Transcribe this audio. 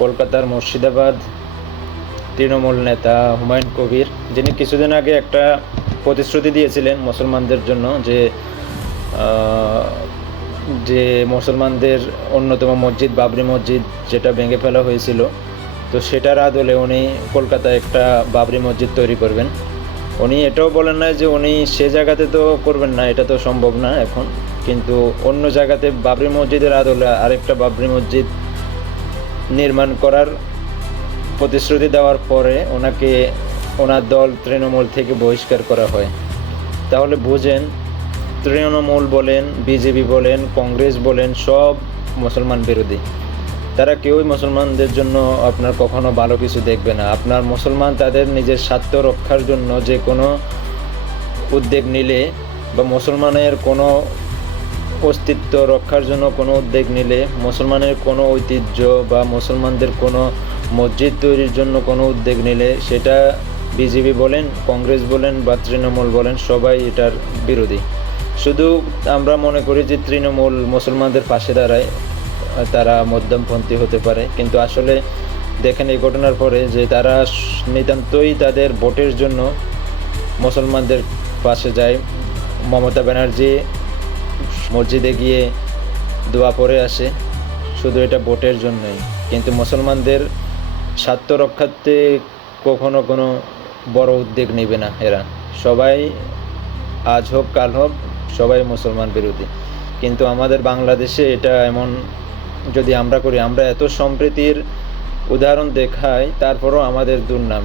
কলকাতার মুর্শিদাবাদ তৃণমূল নেতা হুমায়ুন কবির, যিনি কিছুদিন আগে একটা প্রতিশ্রুতি দিয়েছিলেন মুসলমানদের জন্য যে মুসলমানদের অন্যতম মসজিদ বাবরি মসজিদ যেটা ভেঙে ফেলা হয়েছিল, তো সেটার আদলে উনি কলকাতায় একটা বাবরি মসজিদ তৈরি করবেন। উনি এটাও বলেন না যে উনি সে জায়গাতে তো করবেন না, এটা তো সম্ভব না এখন, কিন্তু অন্য জায়গাতে বাবরি মসজিদের আদলে আরেকটা বাবরি মসজিদ নির্মাণ করার প্রতিশ্রুতি দেওয়ার পরে ওনাকে ওনার দল তৃণমূল থেকে বহিষ্কার করা হয়। তাহলে বুঝেন, তৃণমূল বলেন, বিজেপি বলেন, কংগ্রেস বলেন, সব মুসলমান বিরোধী। তারা কেউই মুসলমানদের জন্য আপনার কখনো ভালো কিছু দেখবে না। আপনার মুসলমান তাদের নিজের স্বার্থ রক্ষার জন্য যে কোনো উদ্যোগ নিলে বা মুসলমানের কোনো অস্তিত্ব রক্ষার জন্য কোনো উদ্যোগ নিলে, মুসলমানের কোনো ঐতিহ্য বা মুসলমানদের কোনো মসজিদ তৈরির জন্য কোনো উদ্যোগ নিলে, সেটা বিজেপি বলেন, কংগ্রেস বলেন বা তৃণমূল বলেন, সবাই এটার বিরোধী। শুধু আমরা মনে করি যে তৃণমূল মুসলমানদের পাশে দাঁড়ায়, তারা মধ্যমপন্থী হতে পারে, কিন্তু আসলে দেখেন এই ঘটনার পরে যে তারা নিতান্তই তাদের ভোটের জন্য মুসলমানদের পাশে যায়। মমতা ব্যানার্জি মসজিদে গিয়ে দোয়া পড়ে আসে, শুধু এটা ভোটের জন্যই, কিন্তু মুসলমানদের স্বার্থ রক্ষার্থে কখনো কোনো বড় উদ্যোগ নেবে না এরা। সবাই আজ হোক কাল হোক সবাই মুসলমান বিরোধী। কিন্তু আমাদের বাংলাদেশে এটা এমন যদি আমরা করি, আমরা এত সম্প্রীতির উদাহরণ দেখাই, তারপরও আমাদের দুর্নাম।